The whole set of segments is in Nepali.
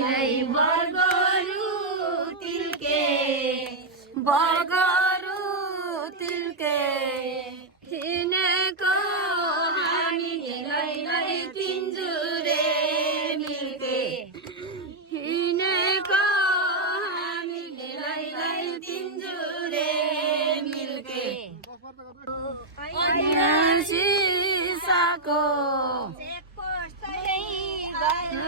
लै बर्गरु तिल्के बर्गरु तिल्के हिँडेको हामीले लै पिन्जुरे मिल्के हिँडेको हामीले लै पिन्जुरे मिल्के सिसाको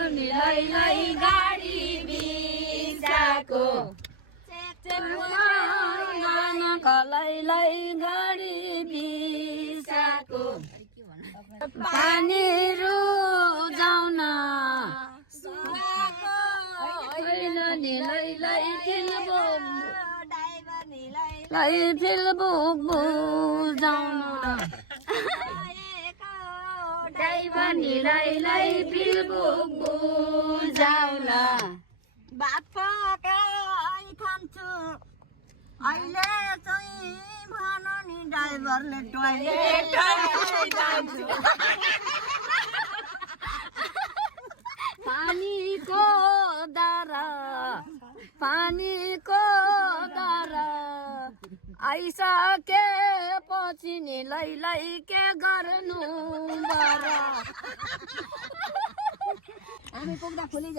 लै गाडी बिसाको लै गाडी बिसाको पानी रुजाउन लै फिल्बुक बुझाउन ड्राइभरनी लै फिल्बुक बुझाउन भात पकाइ खान्छु अहिले चाहिँ भन नि ड्राइभरले टोइलेट जान्छु पानीको दारा आइसकेपछि नि लै के गर्नु बर हामी पुग्दा खुली